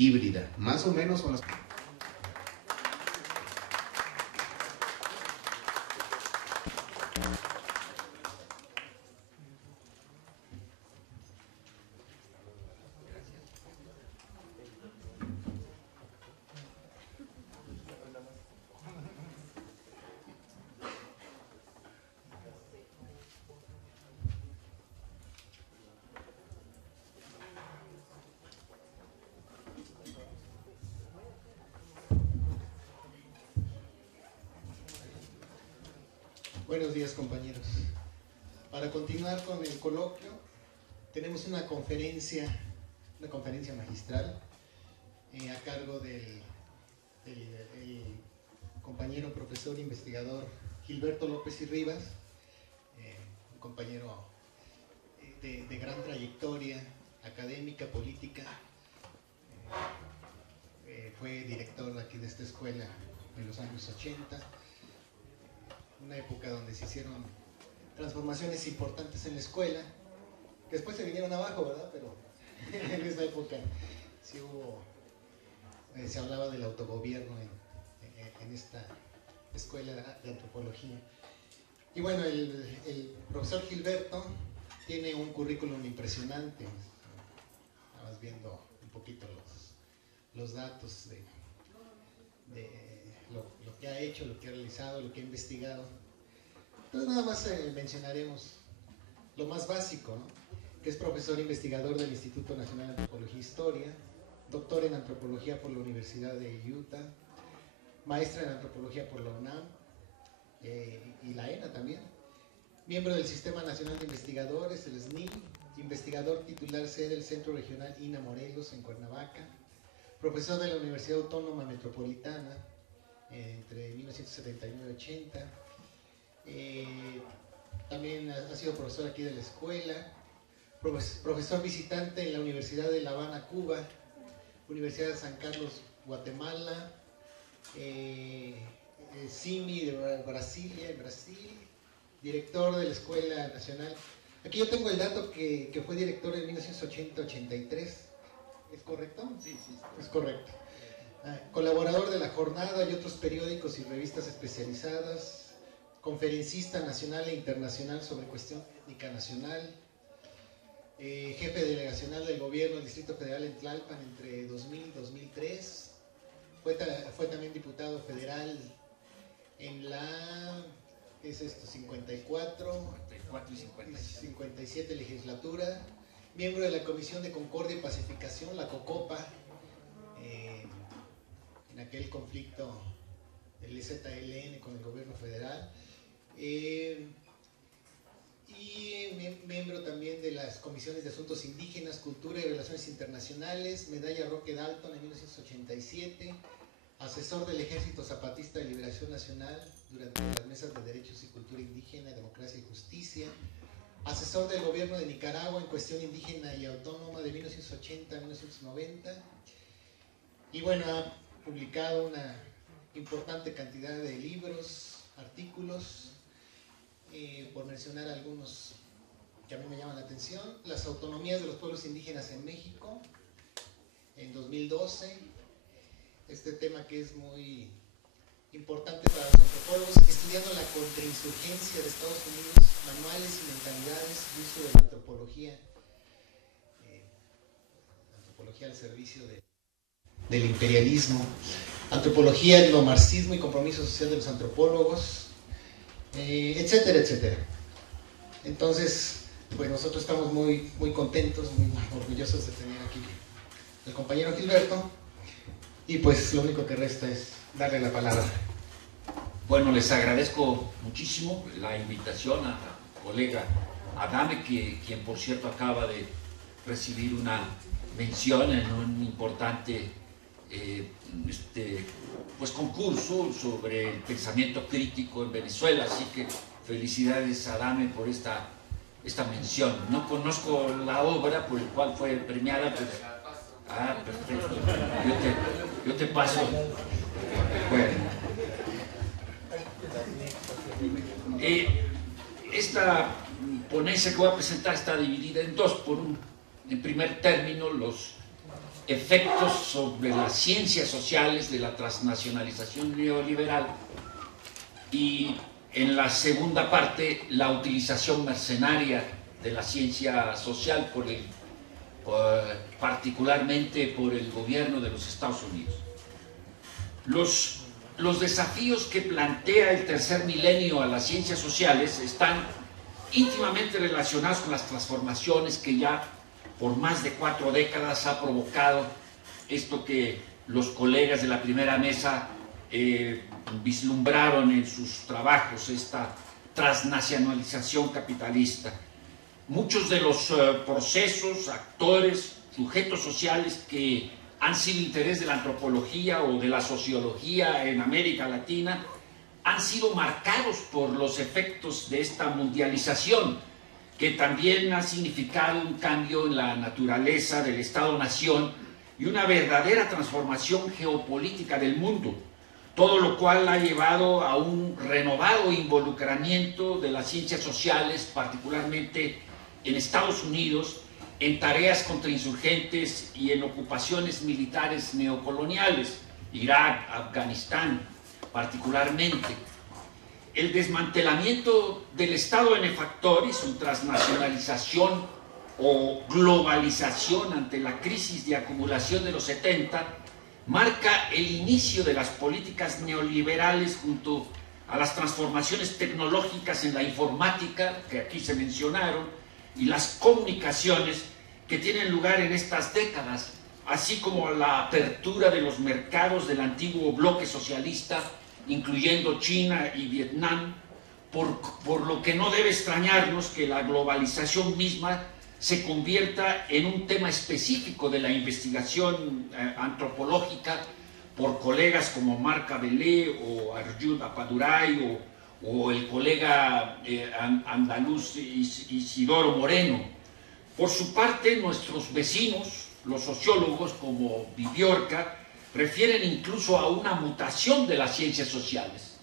híbrida, más o menos son las... Buenos días, compañeros. Para continuar con el coloquio, tenemos una conferencia magistral a cargo del compañero profesor investigador Gilberto López y Rivas, un compañero de gran trayectoria académica, política. Fue director aquí de esta escuela en los años 80. Una época donde se hicieron transformaciones importantes en la escuela, que después se vinieron abajo, ¿verdad? Pero en esa época sí hubo, se hablaba del autogobierno en esta escuela de antropología. Y bueno, el profesor Gilberto tiene un currículum impresionante. Estabas viendo un poquito los datos de lo que ha hecho, lo que ha realizado, lo que ha investigado. Entonces nada más mencionaremos lo más básico, ¿no? Que es profesor investigador del Instituto Nacional de Antropología e Historia, doctor en antropología por la Universidad de Utah, maestra en antropología por la UNAM y la ENA también, miembro del Sistema Nacional de Investigadores, el SNI, investigador titular sede del Centro Regional INA Morelos en Cuernavaca, profesor de la Universidad Autónoma Metropolitana entre 1979 y 80. También ha sido profesor aquí de la escuela, profesor visitante en la Universidad de La Habana, Cuba, Universidad de San Carlos, Guatemala, CIMI de Brasilia, en Brasil, director de la Escuela Nacional. Aquí yo tengo el dato que fue director en 1980-83. ¿Es correcto? Sí, sí. Es correcto. Colaborador de La Jornada y otros periódicos y revistas especializadas, conferencista nacional e internacional sobre cuestión étnica nacional, jefe delegacional del gobierno del Distrito Federal en Tlalpan entre 2000 y 2003, fue también diputado federal en la, ¿qué es esto? 54 y 57 legislatura, miembro de la Comisión de Concordia y Pacificación, la COCOPA, en aquel conflicto del EZLN con el gobierno federal, y miembro también de las comisiones de Asuntos Indígenas, Cultura y Relaciones Internacionales, medalla Roque Dalton en 1987, asesor del Ejército Zapatista de Liberación Nacional durante las mesas de Derechos y Cultura Indígena, Democracia y Justicia, asesor del gobierno de Nicaragua en cuestión indígena y autónoma de 1980 a 1990, y bueno, ha publicado una importante cantidad de libros, artículos, por mencionar algunos que a mí me llaman la atención: Las autonomías de los pueblos indígenas en México, en 2012, este tema que es muy importante para los antropólogos, estudiando la contrainsurgencia de Estados Unidos, manuales y mentalidades de uso de la antropología al servicio del imperialismo, antropología, etnomarxismo y compromiso social de los antropólogos, etcétera, etcétera. Entonces, pues nosotros estamos muy, muy contentos, muy orgullosos de tener aquí al compañero Gilberto, y pues lo único que resta es darle la palabra. Bueno, les agradezco muchísimo la invitación a la colega Adame, quien por cierto acaba de recibir una mención en un importante pues concurso sobre el pensamiento crítico en Venezuela, así que felicidades a Adame por esta mención. No conozco la obra por la cual fue premiada, pues... Ah, perfecto. Yo te paso. Bueno. Esta ponencia que voy a presentar está dividida en dos. En primer término, los efectos sobre las ciencias sociales de la transnacionalización neoliberal, y en la segunda parte la utilización mercenaria de la ciencia social particularmente por el gobierno de los Estados Unidos. Los desafíos que plantea el tercer milenio a las ciencias sociales están íntimamente relacionados con las transformaciones que ya por más de 4 décadas ha provocado esto que los colegas de la primera mesa vislumbraron en sus trabajos, esta transnacionalización capitalista. Muchos de los procesos, actores, sujetos sociales que han sido interés de la antropología o de la sociología en América Latina han sido marcados por los efectos de esta mundialización, que también ha significado un cambio en la naturaleza del Estado-nación y una verdadera transformación geopolítica del mundo, todo lo cual ha llevado a un renovado involucramiento de las ciencias sociales, particularmente en Estados Unidos, en tareas contrainsurgentes y en ocupaciones militares neocoloniales, Irak, Afganistán particularmente. El desmantelamiento del Estado benefactor y su transnacionalización o globalización ante la crisis de acumulación de los 70 marca el inicio de las políticas neoliberales junto a las transformaciones tecnológicas en la informática, que aquí se mencionaron, y las comunicaciones que tienen lugar en estas décadas, así como la apertura de los mercados del antiguo bloque socialista, incluyendo China y Vietnam, por lo que no debe extrañarnos que la globalización misma se convierta en un tema específico de la investigación antropológica por colegas como Marc Abelé o Arjun Appadurai o el colega andaluz Isidoro Moreno. Por su parte, nuestros vecinos, los sociólogos como Viviorca, refieren incluso a una mutación de las ciencias sociales.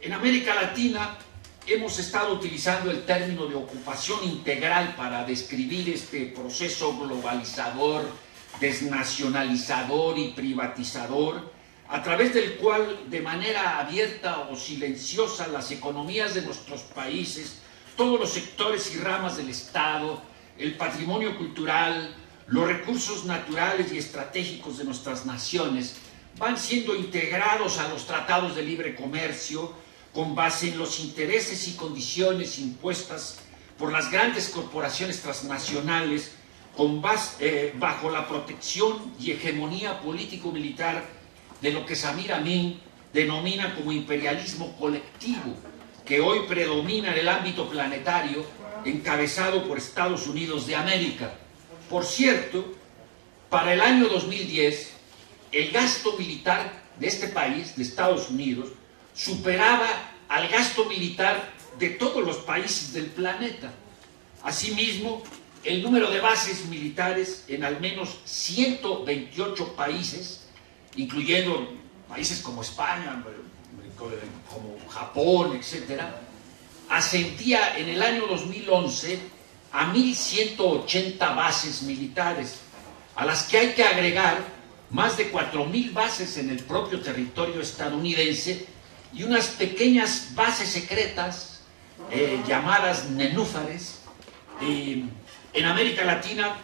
En América Latina hemos estado utilizando el término de ocupación integral para describir este proceso globalizador, desnacionalizador y privatizador, a través del cual, de manera abierta o silenciosa, las economías de nuestros países, todos los sectores y ramas del Estado, el patrimonio cultural, los recursos naturales y estratégicos de nuestras naciones van siendo integrados a los tratados de libre comercio con base en los intereses y condiciones impuestas por las grandes corporaciones transnacionales bajo la protección y hegemonía político-militar de lo que Samir Amin denomina como imperialismo colectivo, que hoy predomina en el ámbito planetario, encabezado por Estados Unidos de América. Por cierto, para el año 2010, el gasto militar de este país, de Estados Unidos, superaba al gasto militar de todos los países del planeta. Asimismo, el número de bases militares en al menos 128 países, incluyendo países como España, como Japón, etc., ascendía en el año 2011 a 1.180 bases militares, a las que hay que agregar más de 4.000 bases en el propio territorio estadounidense y unas pequeñas bases secretas llamadas nenúfares. En América Latina,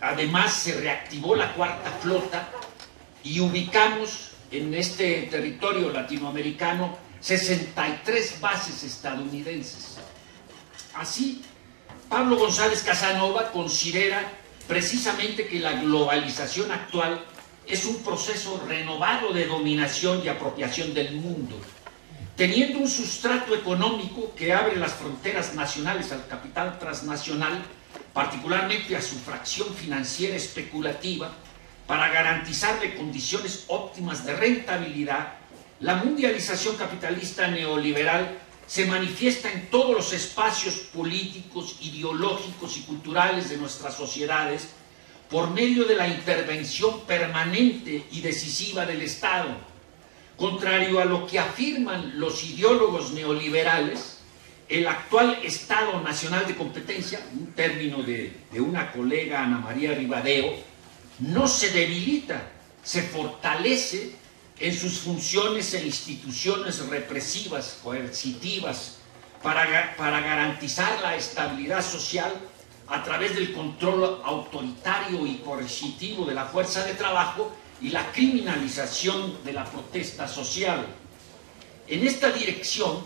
además, se reactivó la Cuarta Flota y ubicamos en este territorio latinoamericano 63 bases estadounidenses. Así, Pablo González Casanova considera precisamente que la globalización actual es un proceso renovado de dominación y apropiación del mundo, teniendo un sustrato económico que abre las fronteras nacionales al capital transnacional, particularmente a su fracción financiera especulativa, para garantizarle condiciones óptimas de rentabilidad. La mundialización capitalista neoliberal se manifiesta en todos los espacios políticos, ideológicos y culturales de nuestras sociedades por medio de la intervención permanente y decisiva del Estado. Contrario a lo que afirman los ideólogos neoliberales, el actual Estado Nacional de Competencia, un término de una colega, Ana María Ribadeo, no se debilita, se fortalece en sus funciones e instituciones represivas, coercitivas, para garantizar la estabilidad social a través del control autoritario y coercitivo de la fuerza de trabajo y la criminalización de la protesta social. En esta dirección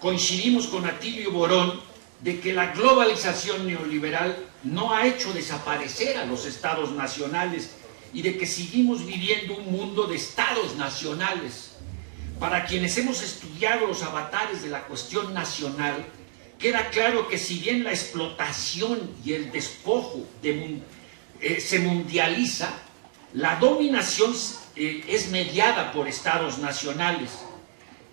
coincidimos con Atilio Borón de que la globalización neoliberal no ha hecho desaparecer a los estados nacionales y de que seguimos viviendo un mundo de estados nacionales. Para quienes hemos estudiado los avatares de la cuestión nacional, queda claro que si bien la explotación y el despojo se mundializa, la dominación es mediada por estados nacionales.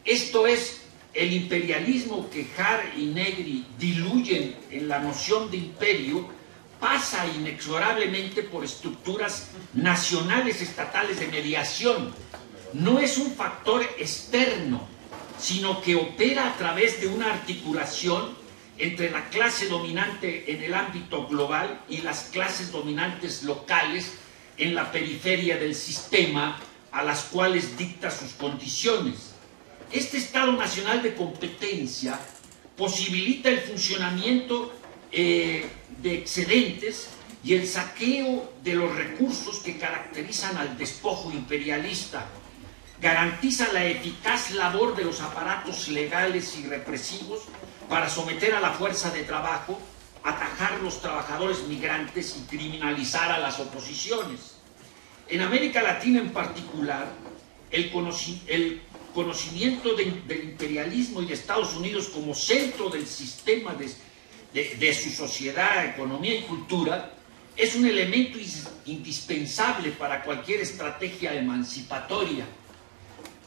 Esto es, el imperialismo que Hart y Negri diluyen en la noción de imperio pasa inexorablemente por estructuras nacionales estatales de mediación. No es un factor externo, sino que opera a través de una articulación entre la clase dominante en el ámbito global y las clases dominantes locales en la periferia del sistema a las cuales dicta sus condiciones. Este Estado Nacional de Competencia posibilita el funcionamiento de excedentes y el saqueo de los recursos que caracterizan al despojo imperialista. Garantiza la eficaz labor de los aparatos legales y represivos para someter a la fuerza de trabajo, atajar a los trabajadores migrantes y criminalizar a las oposiciones. En América Latina en particular, el conocimiento del imperialismo y de Estados Unidos como centro del sistema de su sociedad, economía y cultura es un elemento indispensable para cualquier estrategia emancipatoria.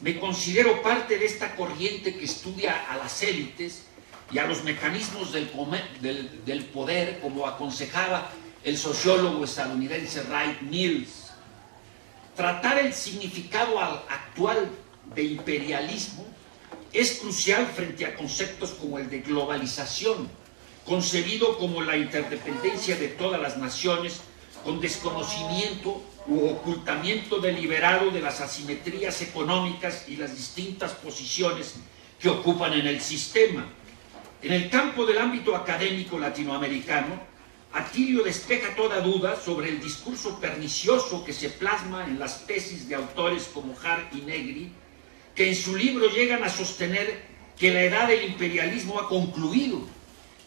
Me considero parte de esta corriente que estudia a las élites y a los mecanismos del poder, como aconsejaba el sociólogo estadounidense Wright Mills. Tratar el significado actual de imperialismo es crucial frente a conceptos como el de globalización, concebido como la interdependencia de todas las naciones con desconocimiento u ocultamiento deliberado de las asimetrías económicas y las distintas posiciones que ocupan en el sistema. En el campo del ámbito académico latinoamericano, Atilio despeja toda duda sobre el discurso pernicioso que se plasma en las tesis de autores como Hart y Negri, que en su libro llegan a sostener que la edad del imperialismo ha concluido,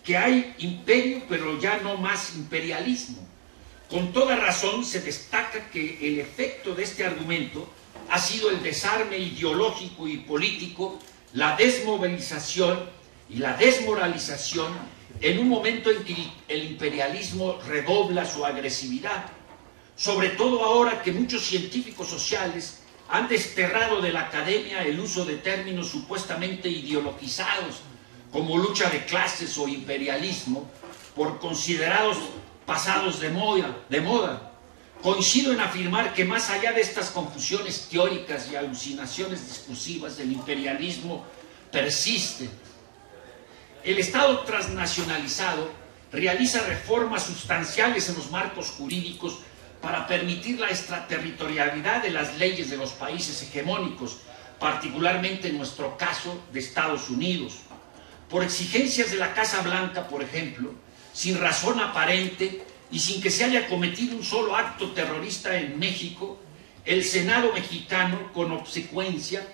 que hay imperio pero ya no más imperialismo. Con toda razón se destaca que el efecto de este argumento ha sido el desarme ideológico y político, la desmovilización y la desmoralización en un momento en que el imperialismo redobla su agresividad, sobre todo ahora que muchos científicos sociales han desterrado de la academia el uso de términos supuestamente ideologizados como lucha de clases o imperialismo por considerados pasados de moda. Coincido en afirmar que más allá de estas confusiones teóricas y alucinaciones discursivas, el imperialismo persiste. El Estado transnacionalizado realiza reformas sustanciales en los marcos jurídicos para permitir la extraterritorialidad de las leyes de los países hegemónicos, particularmente en nuestro caso de Estados Unidos. Por exigencias de la Casa Blanca, por ejemplo, sin razón aparente y sin que se haya cometido un solo acto terrorista en México, el Senado mexicano, con obsecuencia,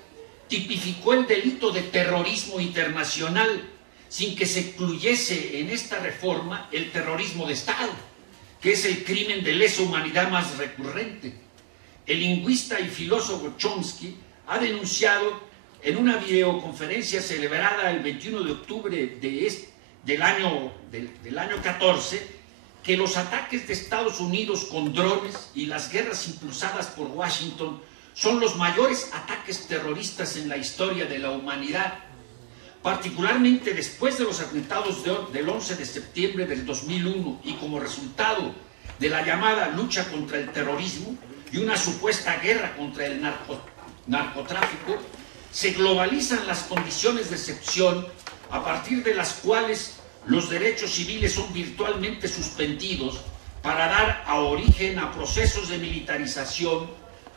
tipificó el delito de terrorismo internacional, sin que se incluyese en esta reforma el terrorismo de Estado, que es el crimen de lesa humanidad más recurrente. El lingüista y filósofo Chomsky ha denunciado en una videoconferencia celebrada el 21 de octubre del año 14, que los ataques de Estados Unidos con drones y las guerras impulsadas por Washington son los mayores ataques terroristas en la historia de la humanidad, particularmente después de los atentados del 11 de septiembre del 2001 y como resultado de la llamada lucha contra el terrorismo y una supuesta guerra contra el narcotráfico, se globalizan las condiciones de excepción a partir de las cuales los derechos civiles son virtualmente suspendidos para dar origen a procesos de militarización,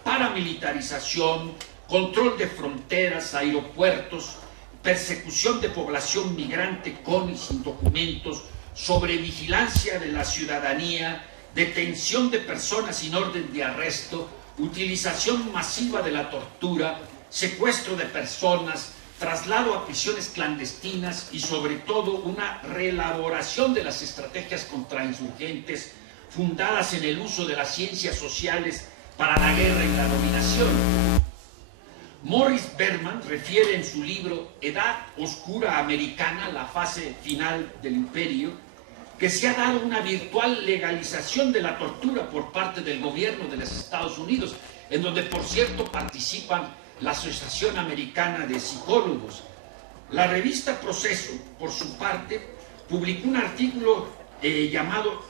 paramilitarización, control de fronteras, aeropuertos, persecución de población migrante con y sin documentos, sobrevigilancia de la ciudadanía, detención de personas sin orden de arresto, utilización masiva de la tortura, secuestro de personas, traslado a prisiones clandestinas y sobre todo una reelaboración de las estrategias contrainsurgentes fundadas en el uso de las ciencias sociales para la guerra y la dominación. Morris Berman refiere en su libro Edad Oscura Americana, la fase final del imperio, que se ha dado una virtual legalización de la tortura por parte del gobierno de los Estados Unidos, en donde, por cierto, participan la Asociación Americana de Psicólogos. La revista Proceso, por su parte, publicó un artículo llamado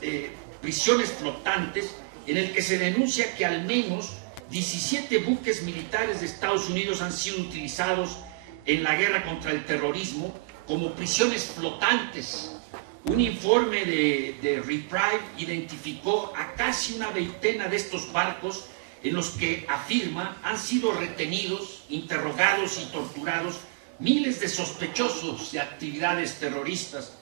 Prisiones Flotantes, en el que se denuncia que al menos 17 buques militares de Estados Unidos han sido utilizados en la guerra contra el terrorismo como prisiones flotantes. Un informe de Reprieve identificó a casi una veintena de estos barcos en los que, afirma, han sido retenidos, interrogados y torturados miles de sospechosos de actividades terroristas.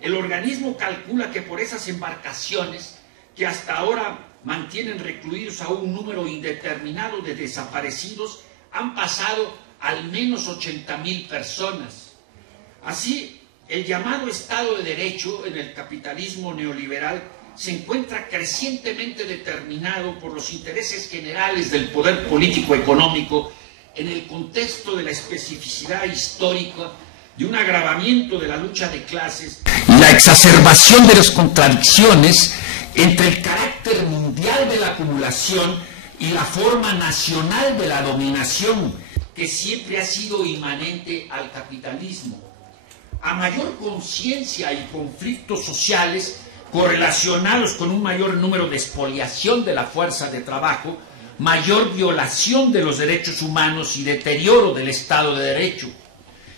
El organismo calcula que por esas embarcaciones, que hasta ahora mantienen recluidos a un número indeterminado de desaparecidos, han pasado al menos 80,000 personas. Así, el llamado Estado de Derecho en el capitalismo neoliberal se encuentra crecientemente determinado por los intereses generales del poder político-económico en el contexto de la especificidad histórica de un agravamiento de la lucha de clases y la exacerbación de las contradicciones entre el carácter mundial de la acumulación y la forma nacional de la dominación, que siempre ha sido inmanente al capitalismo. A mayor conciencia y conflictos sociales correlacionados con un mayor número de expoliación de la fuerza de trabajo, mayor violación de los derechos humanos y deterioro del Estado de Derecho.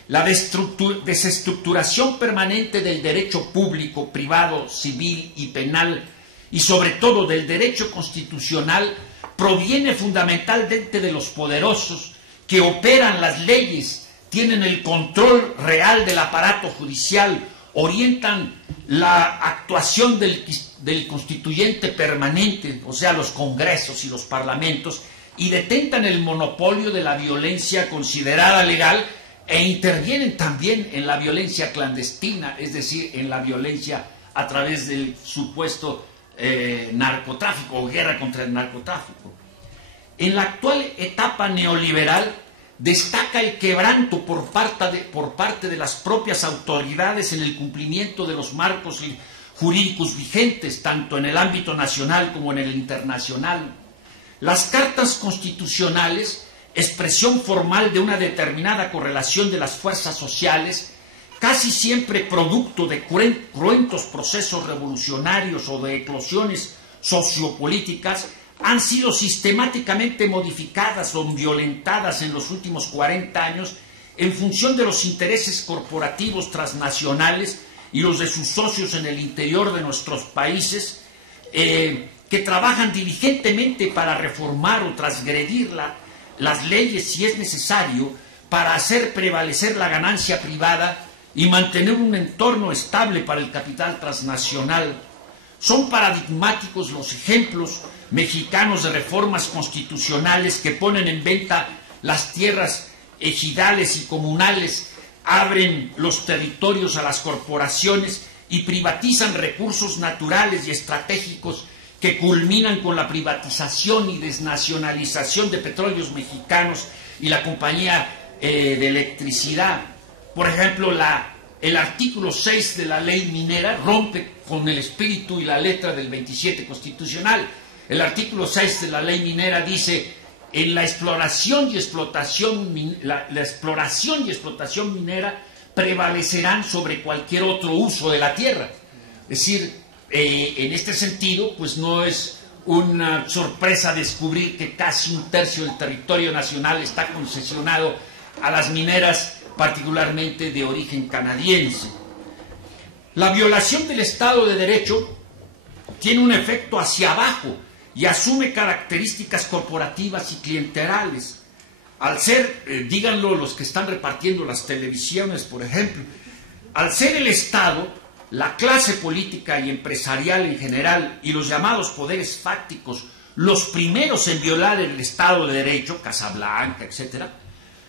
La desestructuración permanente del derecho público, privado, civil y penal, y sobre todo del derecho constitucional, proviene fundamentalmente de los poderosos que operan las leyes, tienen el control real del aparato judicial, orientan la actuación del constituyente permanente, o sea, los congresos y los parlamentos, y detentan el monopolio de la violencia considerada legal e intervienen también en la violencia clandestina, es decir, en la violencia a través del supuesto narcotráfico o guerra contra el narcotráfico. En la actual etapa neoliberal destaca el quebranto por parte de las propias autoridades en el cumplimiento de los marcos jurídicos vigentes, tanto en el ámbito nacional como en el internacional. Las cartas constitucionales, expresión formal de una determinada correlación de las fuerzas sociales, casi siempre producto de cruentos procesos revolucionarios o de eclosiones sociopolíticas, han sido sistemáticamente modificadas o violentadas en los últimos 40 años en función de los intereses corporativos transnacionales y los de sus socios en el interior de nuestros países, que trabajan diligentemente para reformar o transgredir las leyes si es necesario, para hacer prevalecer la ganancia privada y mantener un entorno estable para el capital transnacional. Son paradigmáticos los ejemplos mexicanos de reformas constitucionales que ponen en venta las tierras ejidales y comunales, abren los territorios a las corporaciones y privatizan recursos naturales y estratégicos, que culminan con la privatización y desnacionalización de Petróleos Mexicanos y la Compañía de Electricidad. Por ejemplo, el artículo 6 de la ley minera rompe con el espíritu y la letra del 27 constitucional. El artículo 6 de la ley minera dice: en la exploración y explotación minera prevalecerán sobre cualquier otro uso de la tierra. Es decir, en este sentido, pues no es una sorpresa descubrir que casi un tercio del territorio nacional está concesionado a las mineras, particularmente de origen canadiense. La violación del Estado de Derecho tiene un efecto hacia abajo y asume características corporativas y clientelales. Al ser, díganlo los que están repartiendo las televisiones, por ejemplo, al ser el Estado, la clase política y empresarial en general y los llamados poderes fácticos, los primeros en violar el Estado de Derecho, Casablanca, etc.,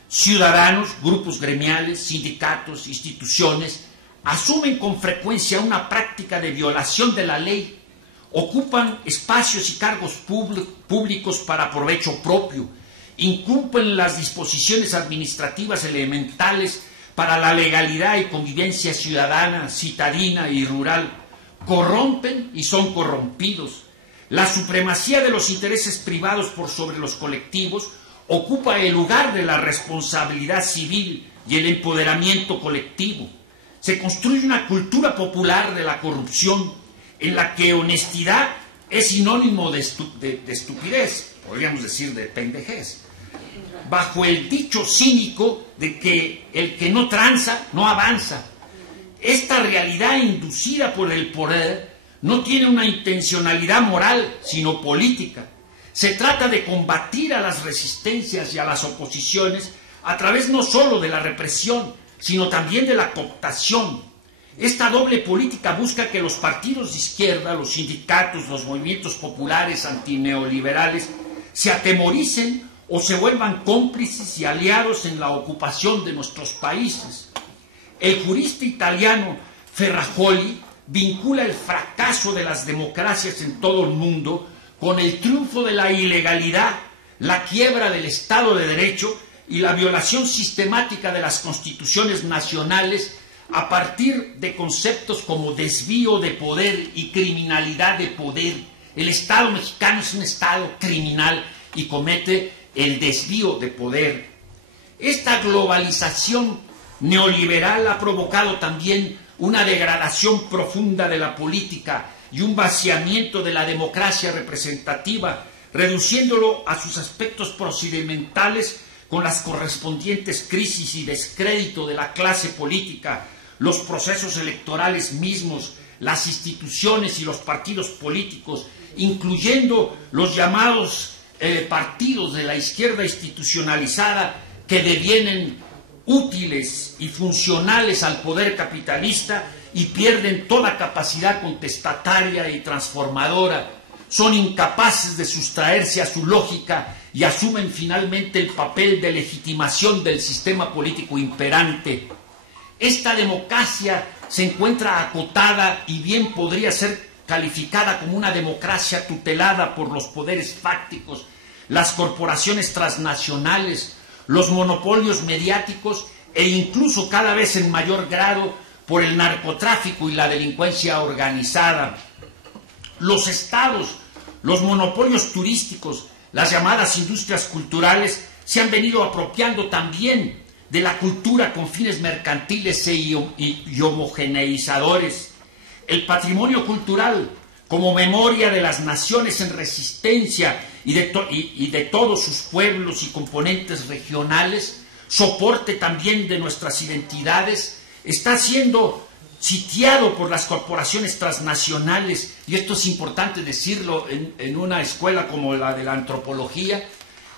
ciudadanos, grupos gremiales, sindicatos, instituciones, asumen con frecuencia una práctica de violación de la ley, ocupan espacios y cargos públicos para provecho propio, incumplen las disposiciones administrativas elementales para la legalidad y convivencia ciudadana, citadina y rural, corrompen y son corrompidos. La supremacía de los intereses privados por sobre los colectivos ocupa el lugar de la responsabilidad civil y el empoderamiento colectivo. Se construye una cultura popular de la corrupción en la que honestidad es sinónimo de estupidez, podríamos decir de pendejez, bajo el dicho cínico de que el que no tranza no avanza. Esta realidad inducida por el poder no tiene una intencionalidad moral, sino política. Se trata de combatir a las resistencias y a las oposiciones a través no solo de la represión, sino también de la cooptación. Esta doble política busca que los partidos de izquierda, los sindicatos, los movimientos populares antineoliberales se atemoricen o se vuelvan cómplices y aliados en la ocupación de nuestros países. El jurista italiano Ferrajoli vincula el fracaso de las democracias en todo el mundo con el triunfo de la ilegalidad, la quiebra del Estado de Derecho y la violación sistemática de las constituciones nacionales a partir de conceptos como desvío de poder y criminalidad de poder. El Estado mexicano es un Estado criminal y comete el desvío de poder. Esta globalización neoliberal ha provocado también una degradación profunda de la política y un vaciamiento de la democracia representativa, reduciéndolo a sus aspectos procedimentales con las correspondientes crisis y descrédito de la clase política, los procesos electorales mismos, las instituciones y los partidos políticos, incluyendo los llamados partidos de la izquierda institucionalizada que devienen útiles y funcionales al poder capitalista y pierden toda capacidad contestataria y transformadora. Son incapaces de sustraerse a su lógica y asumen finalmente el papel de legitimación del sistema político imperante. Esta democracia se encuentra acotada y bien podría ser calificada como una democracia tutelada por los poderes fácticos, las corporaciones transnacionales, los monopolios mediáticos e incluso cada vez en mayor grado por el narcotráfico y la delincuencia organizada. Los estados, los monopolios turísticos, las llamadas industrias culturales se han venido apropiando también de la cultura con fines mercantiles y homogeneizadores. El patrimonio cultural, como memoria de las naciones en resistencia y de todos sus pueblos y componentes regionales, soporte también de nuestras identidades, está siendo sitiado por las corporaciones transnacionales, y esto es importante decirlo en una escuela como la de la antropología,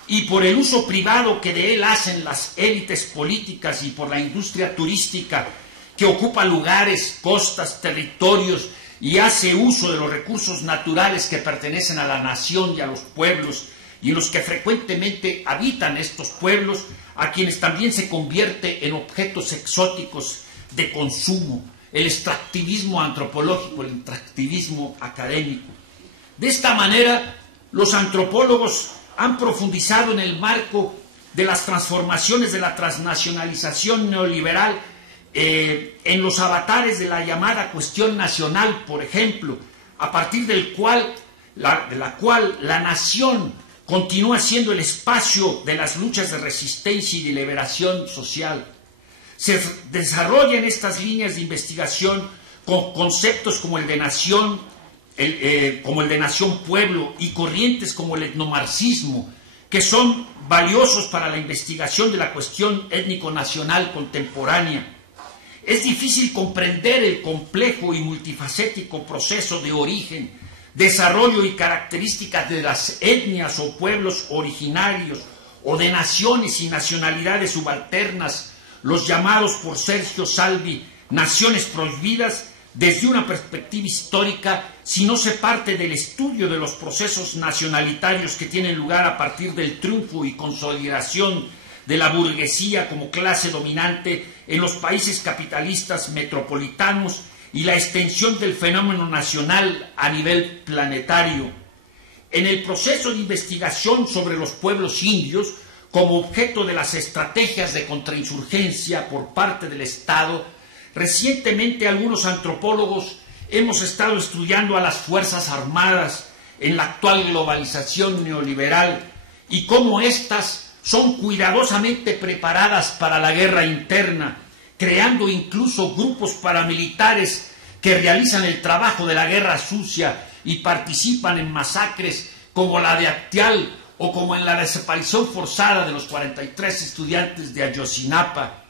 y por el uso privado que de él hacen las élites políticas y por la industria turística que ocupa lugares, costas, territorios y hace uso de los recursos naturales que pertenecen a la nación y a los pueblos, y en los que frecuentemente habitan estos pueblos, a quienes también se convierte en objetos exóticos de consumo, el extractivismo antropológico, el extractivismo académico. De esta manera, los antropólogos han profundizado en el marco de las transformaciones de la transnacionalización neoliberal en los avatares de la llamada cuestión nacional, por ejemplo, a partir de la cual la nación continúa siendo el espacio de las luchas de resistencia y de liberación social. Se desarrollan estas líneas de investigación con conceptos como el de nación, pueblo, y corrientes como el etnomarxismo, que son valiosos para la investigación de la cuestión étnico-nacional contemporánea. Es difícil comprender el complejo y multifacético proceso de origen desarrollo y características de las etnias o pueblos originarios o de naciones y nacionalidades subalternas, los llamados por Sergio Salvi naciones prohibidas, desde una perspectiva histórica, si no se parte del estudio de los procesos nacionalitarios que tienen lugar a partir del triunfo y consolidación de la burguesía como clase dominante en los países capitalistas metropolitanos y la extensión del fenómeno nacional a nivel planetario. En el proceso de investigación sobre los pueblos indios, como objeto de las estrategias de contrainsurgencia por parte del Estado, recientemente algunos antropólogos hemos estado estudiando a las Fuerzas Armadas en la actual globalización neoliberal y cómo éstas son cuidadosamente preparadas para la guerra interna, creando incluso grupos paramilitares que realizan el trabajo de la guerra sucia y participan en masacres como la de Actial o como en la desaparición forzada de los 43 estudiantes de Ayotzinapa.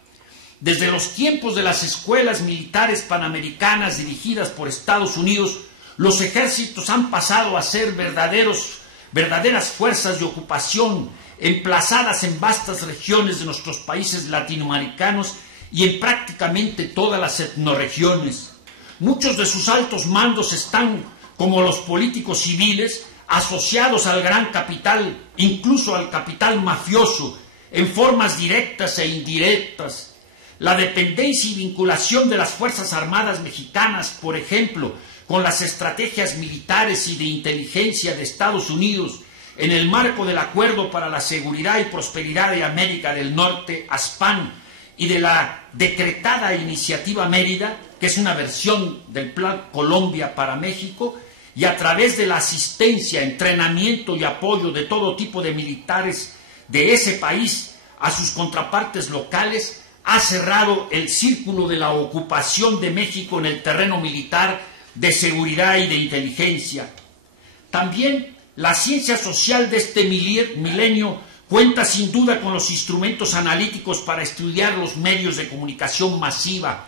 Desde los tiempos de las escuelas militares panamericanas dirigidas por Estados Unidos, los ejércitos han pasado a ser verdaderas fuerzas de ocupación emplazadas en vastas regiones de nuestros países latinoamericanos y en prácticamente todas las etnorregiones. Muchos de sus altos mandos están, como los políticos civiles, asociados al gran capital, incluso al capital mafioso, en formas directas e indirectas. La dependencia y vinculación de las Fuerzas Armadas mexicanas, por ejemplo, con las estrategias militares y de inteligencia de Estados Unidos en el marco del Acuerdo para la Seguridad y Prosperidad de América del Norte, ASPAN, y de la decretada Iniciativa Mérida, que es una versión del Plan Colombia para México, y a través de la asistencia, entrenamiento y apoyo de todo tipo de militares de ese país a sus contrapartes locales, ha cerrado el círculo de la ocupación de México en el terreno militar, de seguridad y de inteligencia. También la ciencia social de este milenio cuenta sin duda con los instrumentos analíticos para estudiar los medios de comunicación masiva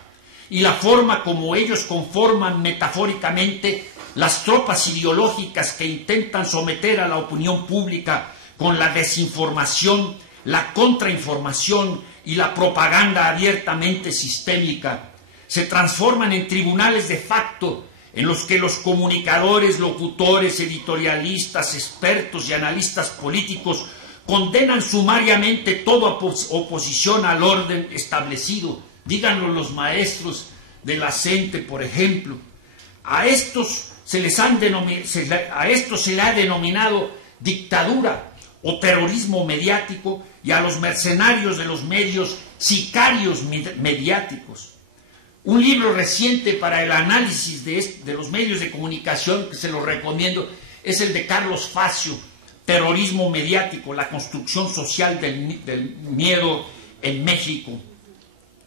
y la forma como ellos conforman metafóricamente las tropas ideológicas que intentan someter a la opinión pública con la desinformación, la contrainformación y la propaganda abiertamente sistémica. Se transforman en tribunales de facto en los que los comunicadores, locutores, editorialistas, expertos y analistas políticos condenan sumariamente toda oposición al orden establecido. Díganlo los maestros de la CENTE, por ejemplo. A estos se le ha denominado dictadura o terrorismo mediático, y a los mercenarios de los medios sicarios mediáticos. Un libro reciente para el análisis de los medios de comunicación, que se lo recomiendo, es el de Carlos Facio, Terrorismo mediático, la construcción social del miedo en México,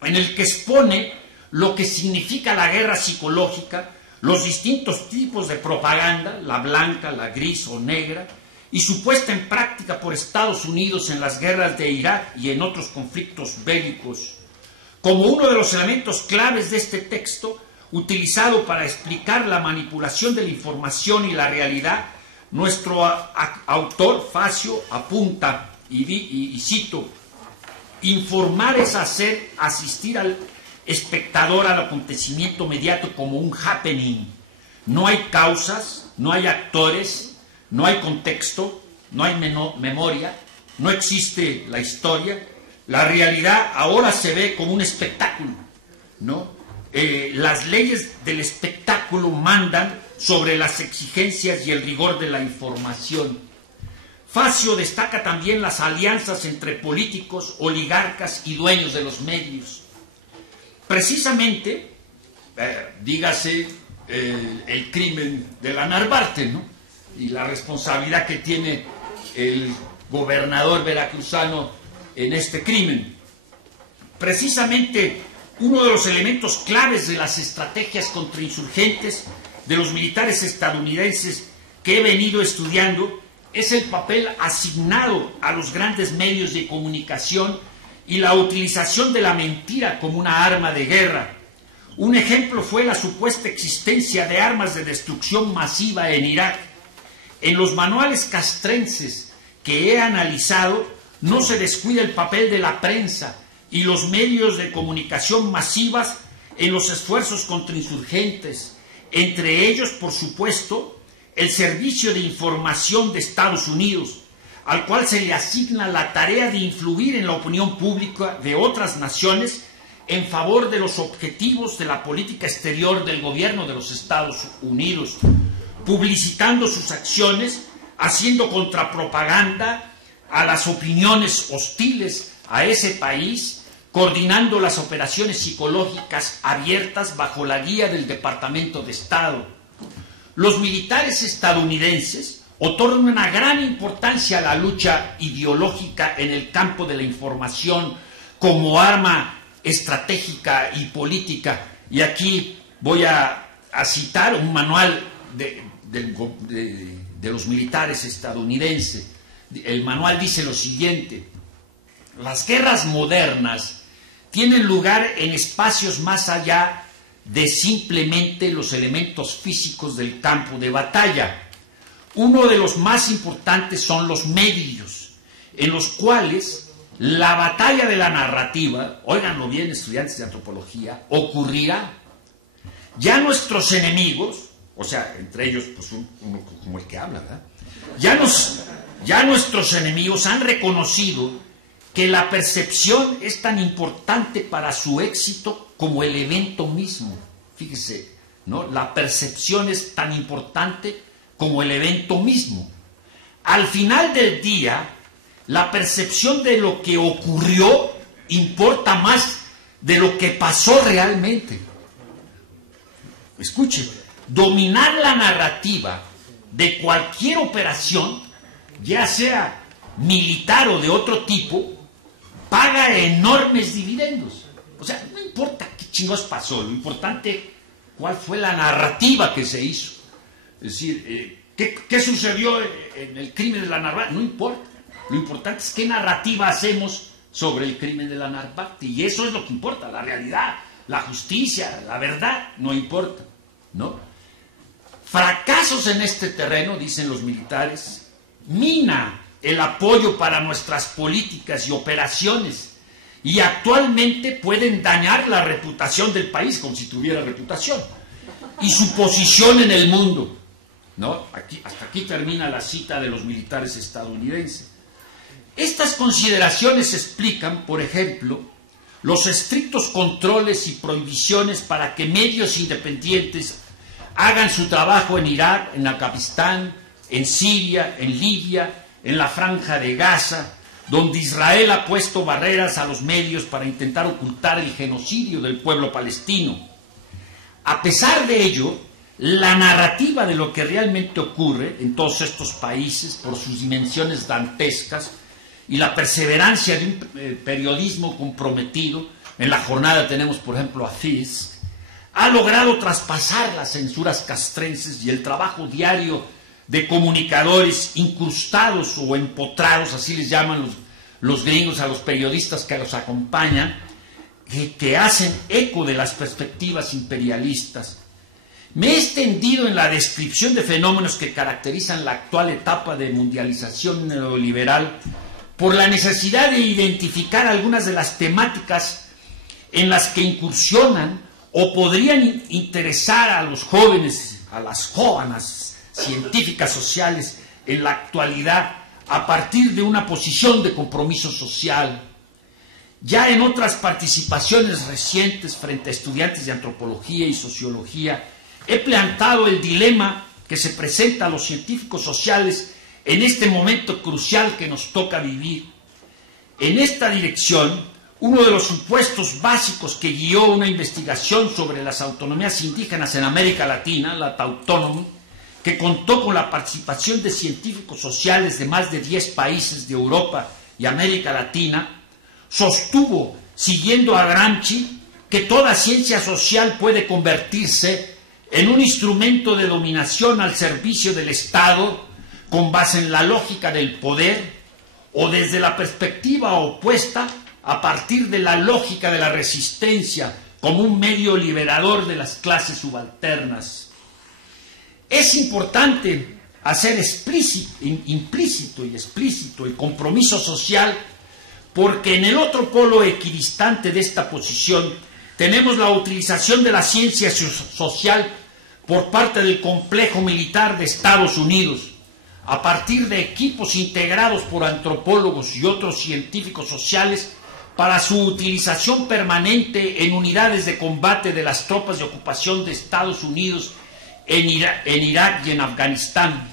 en el que expone lo que significa la guerra psicológica, los distintos tipos de propaganda, la blanca, la gris o negra, y su puesta en práctica por Estados Unidos en las guerras de Irak y en otros conflictos bélicos. Como uno de los elementos claves de este texto, utilizado para explicar la manipulación de la información y la realidad, nuestro autor, Facio, apunta, y cito, informar es hacer asistir al espectador al acontecimiento inmediato como un happening. No hay causas, no hay actores, no hay contexto, no hay memoria, no existe la historia. La realidad ahora se ve como un espectáculo, ¿no? Las leyes del espectáculo mandan sobre las exigencias y el rigor de la información. Facio destaca también las alianzas entre políticos, oligarcas y dueños de los medios. Precisamente, dígase el crimen de la Narvarte, ¿no? Y la responsabilidad que tiene el gobernador veracruzano en este crimen. Precisamente uno de los elementos claves de las estrategias contrainsurgentes de los militares estadounidenses que he venido estudiando es el papel asignado a los grandes medios de comunicación y la utilización de la mentira como una arma de guerra. Un ejemplo fue la supuesta existencia de armas de destrucción masiva en Irak. En los manuales castrenses que he analizado, no se descuida el papel de la prensa y los medios de comunicación masivas en los esfuerzos contra insurgentes, entre ellos, por supuesto, el Servicio de Información de Estados Unidos, al cual se le asigna la tarea de influir en la opinión pública de otras naciones en favor de los objetivos de la política exterior del gobierno de los Estados Unidos, publicitando sus acciones, haciendo contrapropaganda a las opiniones hostiles a ese país, coordinando las operaciones psicológicas abiertas bajo la guía del Departamento de Estado. Los militares estadounidenses otorgan una gran importancia a la lucha ideológica en el campo de la información como arma estratégica y política. Y aquí voy a citar un manual de los militares estadounidenses. El manual dice lo siguiente: las guerras modernas tienen lugar en espacios más allá de simplemente los elementos físicos del campo de batalla. Uno de los más importantes son los medios, en los cuales la batalla de la narrativa, óiganlo bien, estudiantes de antropología, ocurrirá. Ya nuestros enemigos, o sea, entre ellos pues uno como el que habla, ¿verdad? Ya nuestros enemigos han reconocido que la percepción es tan importante para su éxito como el evento mismo. Fíjese, ¿no? La percepción es tan importante como el evento mismo. Al final del día, la percepción de lo que ocurrió importa más de lo que pasó realmente. Escuche, dominar la narrativa de cualquier operación, ya sea militar o de otro tipo, paga enormes dividendos. O sea, no importa qué chingos pasó, lo importante cuál fue la narrativa que se hizo. Es decir, ¿qué sucedió en el crimen de la Narvarte? No importa. Lo importante es qué narrativa hacemos sobre el crimen de la Narvarte. Y eso es lo que importa, la realidad, la justicia, la verdad, no importa, ¿no? Fracasos en este terreno, dicen los militares, mina el apoyo para nuestras políticas y operaciones, y actualmente pueden dañar la reputación del país, como si tuviera reputación, y su posición en el mundo, ¿no? Hasta aquí termina la cita de los militares estadounidenses. Estas consideraciones explican, por ejemplo, los estrictos controles y prohibiciones para que medios independientes hagan su trabajo en Irak, en Afganistán, en Siria, en Libia, en la Franja de Gaza, donde Israel ha puesto barreras a los medios para intentar ocultar el genocidio del pueblo palestino. A pesar de ello, la narrativa de lo que realmente ocurre en todos estos países, por sus dimensiones dantescas y la perseverancia de un periodismo comprometido, en la jornada tenemos por ejemplo a Fisk, ha logrado traspasar las censuras castrenses y el trabajo diario de comunicadores incrustados o empotrados, así les llaman los gringos a los periodistas que los acompañan, que hacen eco de las perspectivas imperialistas. Me he extendido en la descripción de fenómenos que caracterizan la actual etapa de mundialización neoliberal por la necesidad de identificar algunas de las temáticas en las que incursionan o podrían interesar a los jóvenes, a las jóvenes científicas sociales en la actualidad a partir de una posición de compromiso social. Ya en otras participaciones recientes frente a estudiantes de antropología y sociología, he planteado el dilema que se presenta a los científicos sociales en este momento crucial que nos toca vivir. En esta dirección, uno de los supuestos básicos que guió una investigación sobre las autonomías indígenas en América Latina, la Tautónomi, que contó con la participación de científicos sociales de más de 10 países de Europa y América Latina, sostuvo, siguiendo a Gramsci, que toda ciencia social puede convertirse en un instrumento de dominación al servicio del Estado con base en la lógica del poder, o desde la perspectiva opuesta, a partir de la lógica de la resistencia como un medio liberador de las clases subalternas. Es importante hacer implícito y explícito el compromiso social, porque en el otro polo equidistante de esta posición tenemos la utilización de la ciencia social por parte del complejo militar de Estados Unidos, a partir de equipos integrados por antropólogos y otros científicos sociales para su utilización permanente en unidades de combate de las tropas de ocupación de Estados Unidos en Irak y en Afganistán.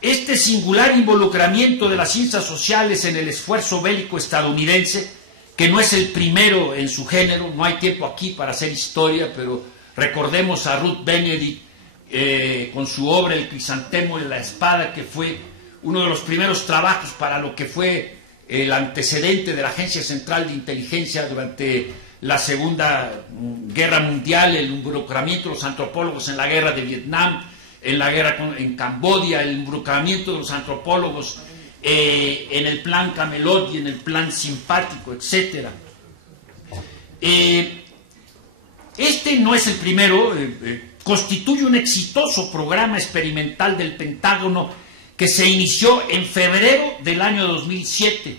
Este singular involucramiento de las ciencias sociales en el esfuerzo bélico estadounidense, que no es el primero en su género, no hay tiempo aquí para hacer historia, pero recordemos a Ruth Benedict con su obra El crisantemo de la espada, que fue uno de los primeros trabajos para lo que fue el antecedente de la Agencia Central de Inteligencia durante la Segunda Guerra Mundial, el involucramiento de los antropólogos en la guerra de Vietnam, en la guerra en Camboya, el involucramiento de los antropólogos en el plan Camelot y en el plan simpático, etc. Este no es el primero, constituye un exitoso programa experimental del Pentágono que se inició en febrero del año 2007,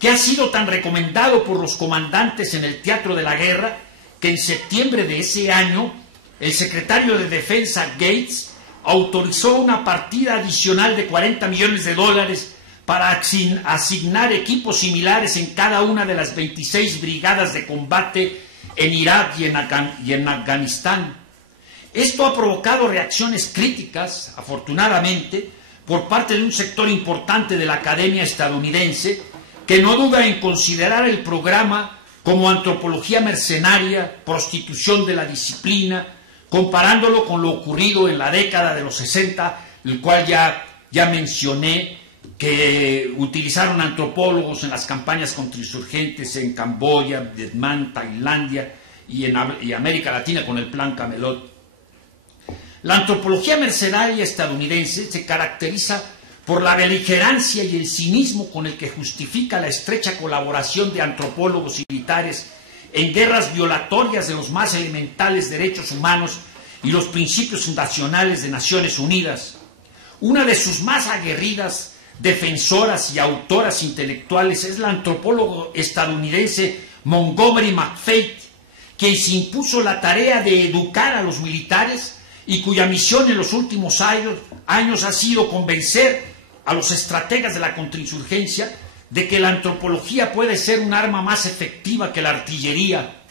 que ha sido tan recomendado por los comandantes en el teatro de la guerra que en septiembre de ese año el secretario de Defensa Gates autorizó una partida adicional de $40 millones para asignar equipos similares en cada una de las 26 brigadas de combate en Irak y en Afganistán. Esto ha provocado reacciones críticas, afortunadamente, por parte de un sector importante de la academia estadounidense, que no duda en considerar el programa como antropología mercenaria, prostitución de la disciplina, comparándolo con lo ocurrido en la década de los 60, el cual ya mencioné, que utilizaron antropólogos en las campañas contrainsurgentes en Camboya, Vietnam, Tailandia y América Latina con el Plan Camelot. La antropología mercenaria estadounidense se caracteriza por la beligerancia y el cinismo con el que justifica la estrecha colaboración de antropólogos y militares en guerras violatorias de los más elementales derechos humanos y los principios fundacionales de Naciones Unidas. Una de sus más aguerridas defensoras y autoras intelectuales es la antropóloga estadounidense Montgomery McFate, quien se impuso la tarea de educar a los militares y cuya misión en los últimos años ha sido convencer a los estrategas de la contrainsurgencia de que la antropología puede ser un arma más efectiva que la artillería.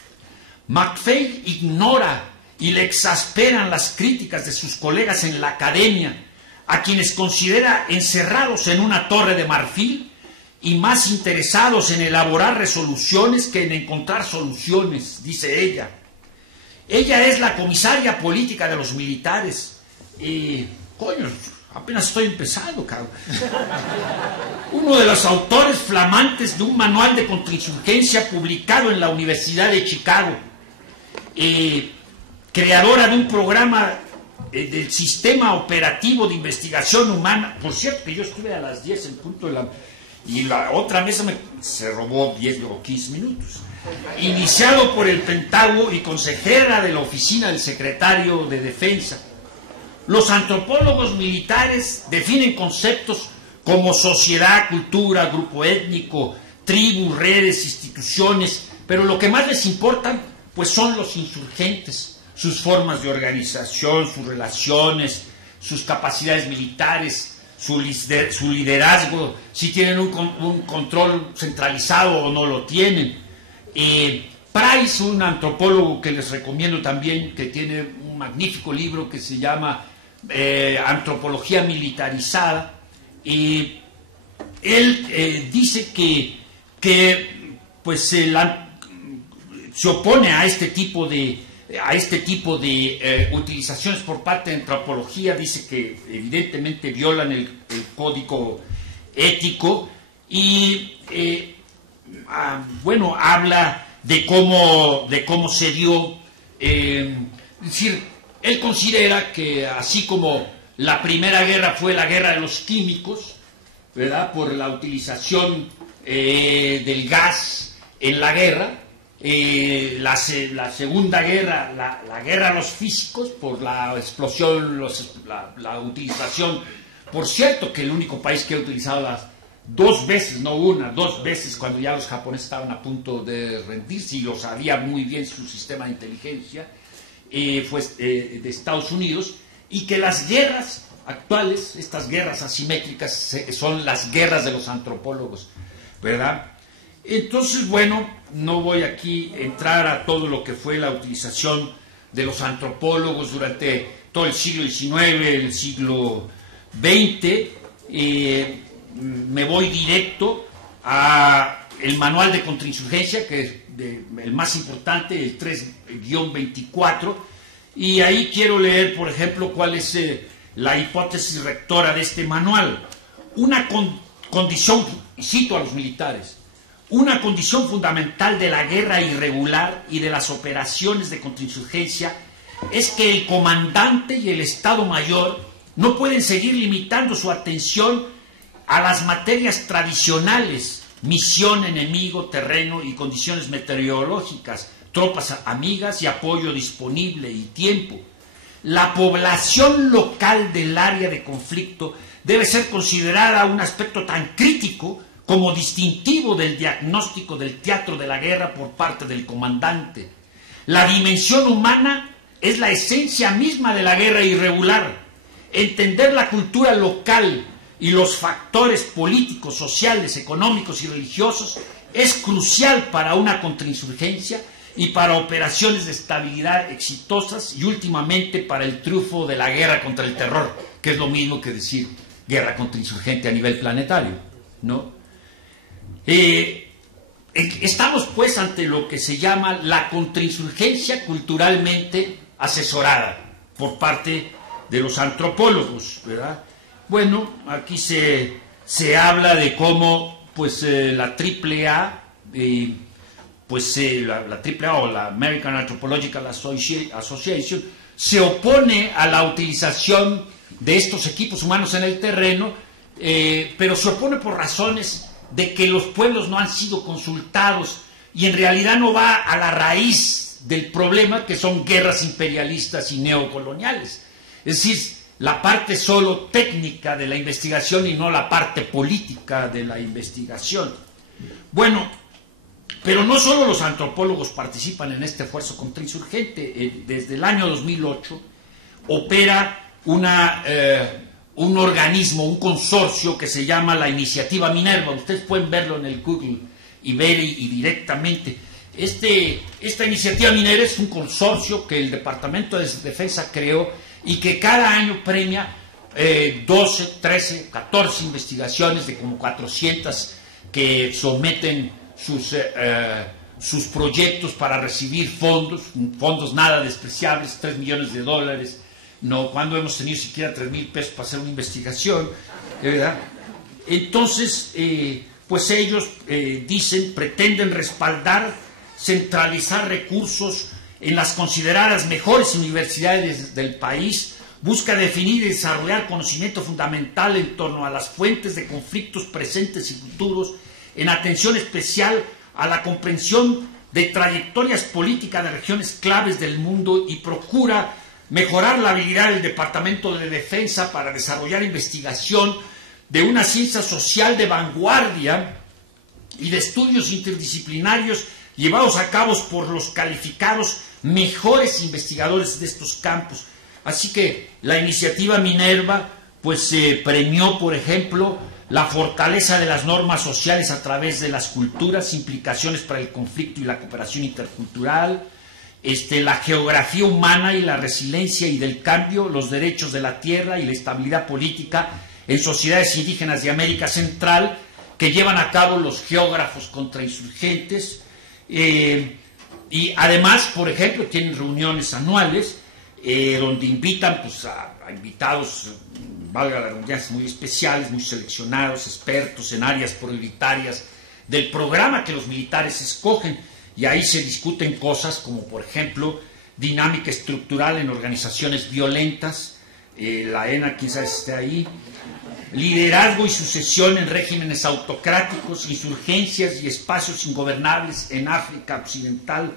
McFate ignora y le exasperan las críticas de sus colegas en la academia, a quienes considera encerrados en una torre de marfil y más interesados en elaborar resoluciones que en encontrar soluciones, dice ella. Ella es la comisaria política de los militares. Coño, apenas estoy empezando, cabrón. Uno de los autores flamantes de un manual de contrainsurgencia publicado en la Universidad de Chicago. Creadora de un programa del Sistema Operativo de Investigación Humana. Por cierto, que yo estuve a las 10 en punto y la otra mesa se robó 10 o 15 minutos. Iniciado por el Pentágono y consejera de la oficina del secretario de Defensa. Los antropólogos militares definen conceptos como sociedad, cultura, grupo étnico, tribu, redes, instituciones, pero lo que más les importa pues son los insurgentes, sus formas de organización, sus relaciones, sus capacidades militares, su liderazgo, si tienen un control centralizado o no lo tienen. Price, un antropólogo que les recomiendo también, que tiene un magnífico libro que se llama Antropología Militarizada, él dice que pues se opone a este tipo de utilizaciones por parte de antropología. Dice que evidentemente violan el código ético y bueno, habla de cómo se dio, es decir, él considera que así como la Primera Guerra fue la guerra de los químicos, ¿verdad?, por la utilización del gas en la guerra, la Segunda Guerra, la guerra a los físicos por la explosión, la utilización. Por cierto, que el único país que ha utilizado las 2 veces, no una, 2 veces, cuando ya los japoneses estaban a punto de rendirse y lo sabía muy bien su sistema de inteligencia, fue de Estados Unidos, y que las guerras actuales, estas guerras asimétricas, son las guerras de los antropólogos, ¿verdad? Entonces, bueno, no voy aquí a entrar a todo lo que fue la utilización de los antropólogos durante todo el siglo XIX, el siglo XX. Me voy directo a el manual de contrainsurgencia, que es el más importante, el 3-24, y ahí quiero leer, por ejemplo, cuál es la hipótesis rectora de este manual. Una condición, y cito a los militares, una condición fundamental de la guerra irregular y de las operaciones de contrainsurgencia es que el comandante y el Estado Mayor no pueden seguir limitando su atención a las materias tradicionales, misión, enemigo, terreno y condiciones meteorológicas, tropas amigas y apoyo disponible y tiempo. La población local del área de conflicto debe ser considerada un aspecto tan crítico como distintivo del diagnóstico del teatro de la guerra por parte del comandante. La dimensión humana es la esencia misma de la guerra irregular. Entender la cultura local y los factores políticos, sociales, económicos y religiosos es crucial para una contrainsurgencia y para operaciones de estabilidad exitosas y últimamente para el triunfo de la guerra contra el terror, que es lo mismo que decir guerra contrainsurgente a nivel planetario, ¿no? Estamos pues ante lo que se llama la contrainsurgencia culturalmente asesorada por parte de los antropólogos, ¿verdad? Bueno, aquí se habla de cómo pues la AAA, la AAA o la American Anthropological Association se opone a la utilización de estos equipos humanos en el terreno, pero se opone por razones de que los pueblos no han sido consultados y en realidad no va a la raíz del problema, que son guerras imperialistas y neocoloniales. Es decir, la parte solo técnica de la investigación y no la parte política de la investigación. Bueno, pero no solo los antropólogos participan en este esfuerzo contrainsurgente. Desde el año 2008 opera un organismo, un consorcio que se llama la Iniciativa Minerva. Ustedes pueden verlo en el Google y ver y directamente. Esta Iniciativa Minerva es un consorcio que el Departamento de Defensa creó y que cada año premia 12, 13, 14 investigaciones de como 400 que someten sus proyectos para recibir fondos nada despreciables, $3 millones. No, cuando hemos tenido siquiera 3,000 pesos para hacer una investigación, ¿verdad? Entonces, pues ellos pretenden respaldar, centralizar recursos en las consideradas mejores universidades del país, busca definir y desarrollar conocimiento fundamental en torno a las fuentes de conflictos presentes y futuros, en atención especial a la comprensión de trayectorias políticas de regiones claves del mundo, y procura mejorar la habilidad del Departamento de Defensa para desarrollar investigación de una ciencia social de vanguardia y de estudios interdisciplinarios llevados a cabo por los calificados mejores investigadores de estos campos. Así que la Iniciativa Minerva pues premió, por ejemplo, la fortaleza de las normas sociales a través de las culturas, implicaciones para el conflicto y la cooperación intercultural, la geografía humana y la resiliencia y del cambio, los derechos de la tierra y la estabilidad política en sociedades indígenas de América Central, que llevan a cabo los geógrafos contrainsurgentes. Y además, por ejemplo, tienen reuniones anuales donde invitan pues, a invitados, valga la redundancia, muy especiales, muy seleccionados, expertos en áreas prioritarias del programa que los militares escogen, y ahí se discuten cosas como, por ejemplo, dinámica estructural en organizaciones violentas, la ENA quizás esté ahí, liderazgo y sucesión en regímenes autocráticos, insurgencias y espacios ingobernables en África Occidental,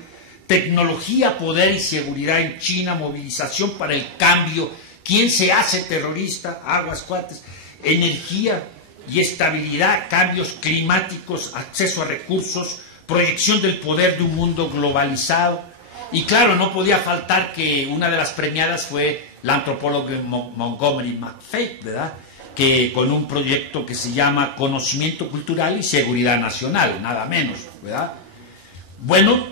tecnología, poder y seguridad en China, movilización para el cambio, quién se hace terrorista, aguas cuates, energía y estabilidad, cambios climáticos, acceso a recursos, proyección del poder de un mundo globalizado. Y claro, no podía faltar que una de las premiadas fue la antropóloga Montgomery McFay, ¿verdad?, que con un proyecto que se llama Conocimiento Cultural y Seguridad Nacional, nada menos, ¿verdad? Bueno,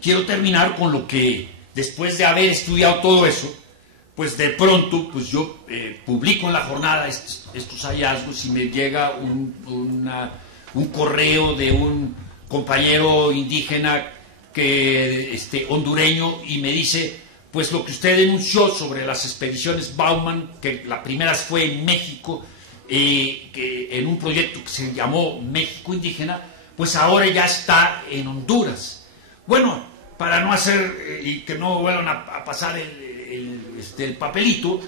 quiero terminar con lo que, después de haber estudiado todo eso, pues de pronto, pues yo publico en la jornada estos hallazgos y me llega un correo de un compañero indígena hondureño, y me dice, pues lo que usted denunció sobre las expediciones Bauman, que la primera fue en México, que en un proyecto que se llamó México Indígena, pues ahora ya está en Honduras. Bueno, para no hacer y que no vuelvan a pasar el papelito,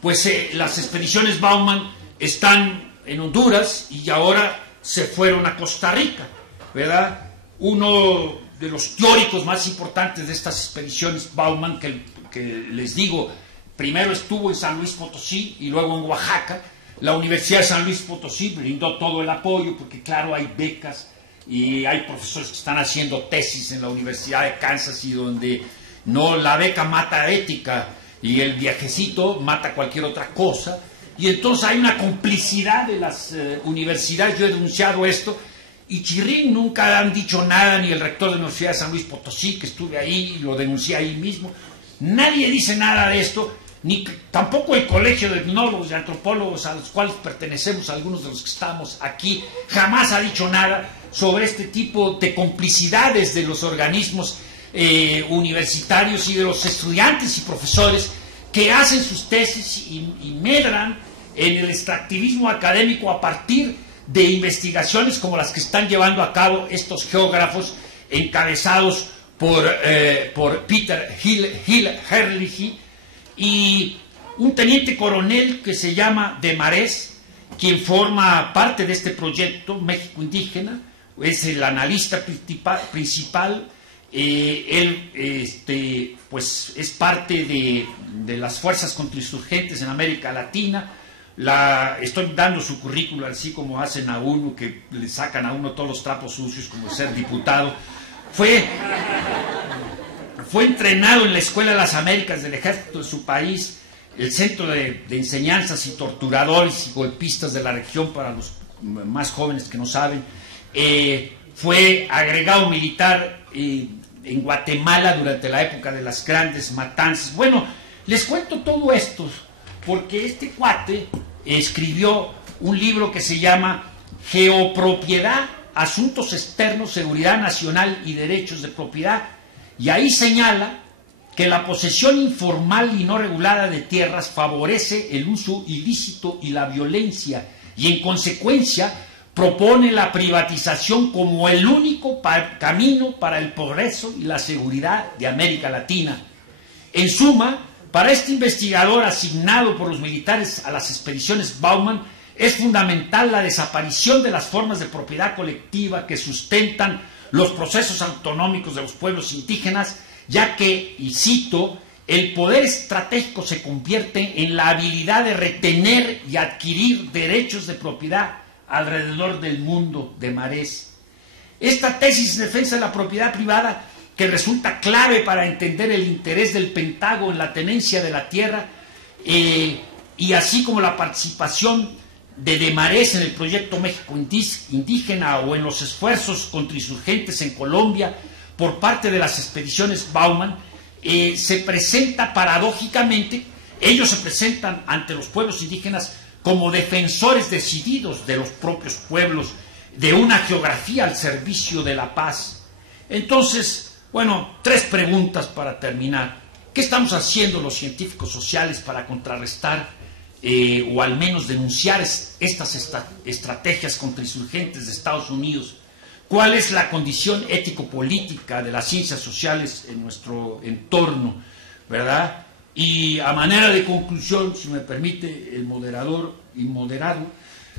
pues las expediciones Bauman están en Honduras y ahora se fueron a Costa Rica, ¿verdad? Uno de los teóricos más importantes de estas expediciones Bauman, que les digo, primero estuvo en San Luis Potosí y luego en Oaxaca. La Universidad de San Luis Potosí brindó todo el apoyo porque, claro, hay becas y hay profesores que están haciendo tesis en la Universidad de Kansas, y donde no, la beca mata ética y el viajecito mata cualquier otra cosa. Y entonces hay una complicidad de las universidades. Yo he denunciado esto y chirrín, nunca han dicho nada, ni el rector de la Universidad de San Luis Potosí, que estuve ahí y lo denuncié ahí mismo. Nadie dice nada de esto, ni tampoco el Colegio de Etnólogos y Antropólogos, a los cuales pertenecemos algunos de los que estamos aquí, jamás ha dicho nada sobre este tipo de complicidades de los organismos universitarios y de los estudiantes y profesores que hacen sus tesis y medran en el extractivismo académico a partir de investigaciones como las que están llevando a cabo estos geógrafos encabezados por Peter Herlihy y un teniente coronel que se llama Demarés, quien forma parte de este proyecto México Indígena, es el analista principal. Él pues es parte de las fuerzas contrainsurgentes en América Latina. Estoy dando su currículum, así como hacen a uno, que le sacan a uno todos los trapos sucios, como ser diputado. Fue entrenado en la Escuela de las Américas del Ejército de su país, el centro de enseñanzas y torturadores y golpistas de la región, para los más jóvenes que no saben. Fue agregado militar en Guatemala durante la época de las grandes matanzas. Bueno, les cuento todo esto porque este cuate escribió un libro que se llama Geopropiedad, Asuntos Externos, Seguridad Nacional y Derechos de Propiedad, y ahí señala que la posesión informal y no regulada de tierras favorece el uso ilícito y la violencia, y en consecuencia propone la privatización como el único camino para el progreso y la seguridad de América Latina. En suma, para este investigador asignado por los militares a las expediciones Bauman, es fundamental la desaparición de las formas de propiedad colectiva que sustentan los procesos autonómicos de los pueblos indígenas, ya que, y cito, el poder estratégico se convierte en la habilidad de retener y adquirir derechos de propiedad alrededor del mundo, de Marés. Esta tesis en defensa de la propiedad privada, que resulta clave para entender el interés del Pentágono en la tenencia de la tierra, y así como la participación de Marés en el proyecto México Indígena o en los esfuerzos contrainsurgentes en Colombia por parte de las expediciones Bauman, se presenta paradójicamente. Ellos se presentan ante los pueblos indígenas como defensores decididos de los propios pueblos, de una geografía al servicio de la paz. Entonces, bueno, 3 preguntas para terminar. ¿Qué estamos haciendo los científicos sociales para contrarrestar o al menos denunciar estas estrategias contrainsurgentes de Estados Unidos? ¿Cuál es la condición ético-política de las ciencias sociales en nuestro entorno, verdad? Y a manera de conclusión, si me permite el moderador inmoderado,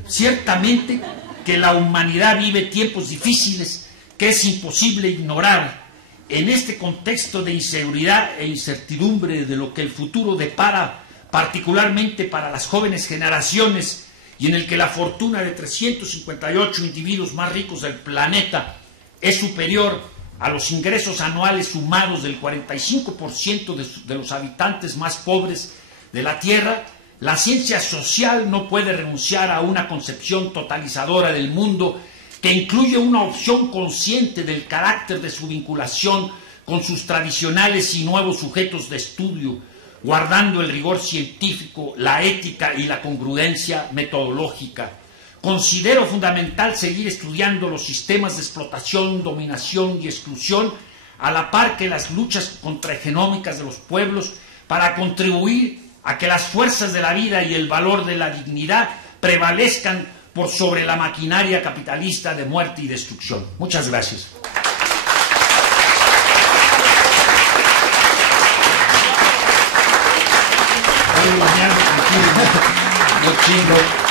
ciertamente que la humanidad vive tiempos difíciles que es imposible ignorar. En este contexto de inseguridad e incertidumbre de lo que el futuro depara, particularmente para las jóvenes generaciones, y en el que la fortuna de 358 individuos más ricos del planeta es superior a los ingresos anuales sumados del 45% de los habitantes más pobres de la Tierra, la ciencia social no puede renunciar a una concepción totalizadora del mundo que incluye una opción consciente del carácter de su vinculación con sus tradicionales y nuevos sujetos de estudio, guardando el rigor científico, la ética y la congruencia metodológica. Considero fundamental seguir estudiando los sistemas de explotación, dominación y exclusión, a la par que las luchas contrahegenómicas de los pueblos, para contribuir a que las fuerzas de la vida y el valor de la dignidad prevalezcan por sobre la maquinaria capitalista de muerte y destrucción. Muchas gracias.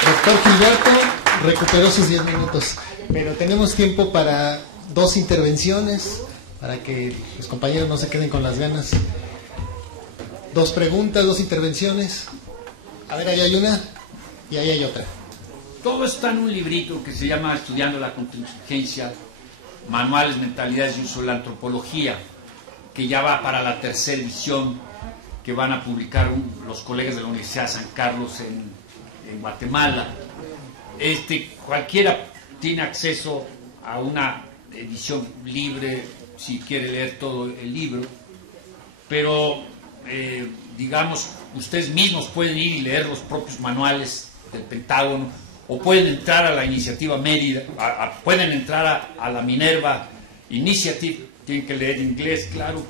Doctor Gilberto recuperó sus 10 minutos, pero tenemos tiempo para 2 intervenciones, para que los compañeros no se queden con las ganas. 2 preguntas, 2 intervenciones. A ver, ahí hay una y ahí hay otra. Todo está en un librito que se llama Estudiando la Contingencia, Manuales, Mentalidades y Uso de la Antropología, que ya va para la 3ª edición, que van a publicar los colegas de la Universidad de San Carlos en Guatemala. Cualquiera tiene acceso a una edición libre si quiere leer todo el libro, pero digamos, ustedes mismos pueden ir y leer los propios manuales del Pentágono, o pueden entrar a la iniciativa Mérida, pueden entrar a la Minerva Initiative, tienen que leer inglés, claro,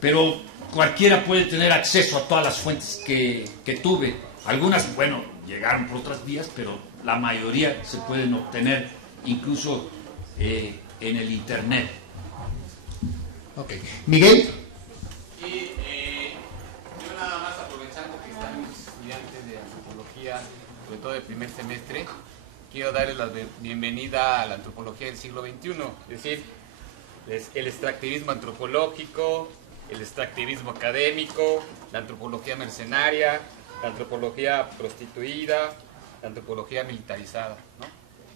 pero cualquiera puede tener acceso a todas las fuentes que tuve. Algunas, bueno, llegaron por otras vías, pero la mayoría se pueden obtener incluso en el Internet. Ok. Miguel. Sí, yo nada más aprovechando que están mis estudiantes de antropología, sobre todo de primer semestre, quiero darles la bienvenida a la antropología del siglo XXI, es decir, el extractivismo antropológico, el extractivismo académico, la antropología mercenaria, la antropología prostituida, la antropología militarizada, ¿no?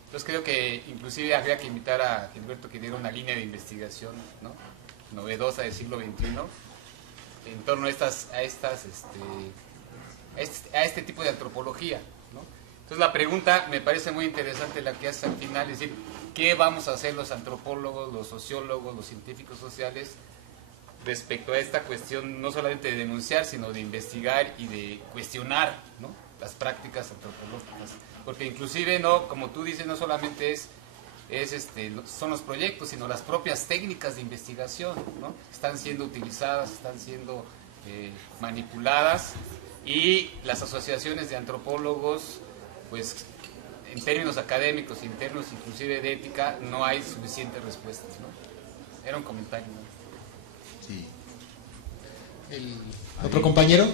Entonces creo que inclusive habría que invitar a Gilberto que diera una línea de investigación, ¿no?, novedosa del siglo XXI en torno a este tipo de antropología, ¿no? Entonces la pregunta me parece muy interesante la que hace al final, es decir, ¿qué vamos a hacer los antropólogos, los sociólogos, los científicos sociales respecto a esta cuestión, no solamente de denunciar, sino de investigar y de cuestionar, ¿no?, las prácticas antropológicas? Porque inclusive, no, como tú dices, no solamente son los proyectos, sino las propias técnicas de investigación, ¿no?, están siendo utilizadas, están siendo manipuladas, y las asociaciones de antropólogos, pues en términos académicos, en términos inclusive de ética, no hay suficientes respuestas, ¿no? Era un comentario, ¿no? Sí. ¿Otro compañero?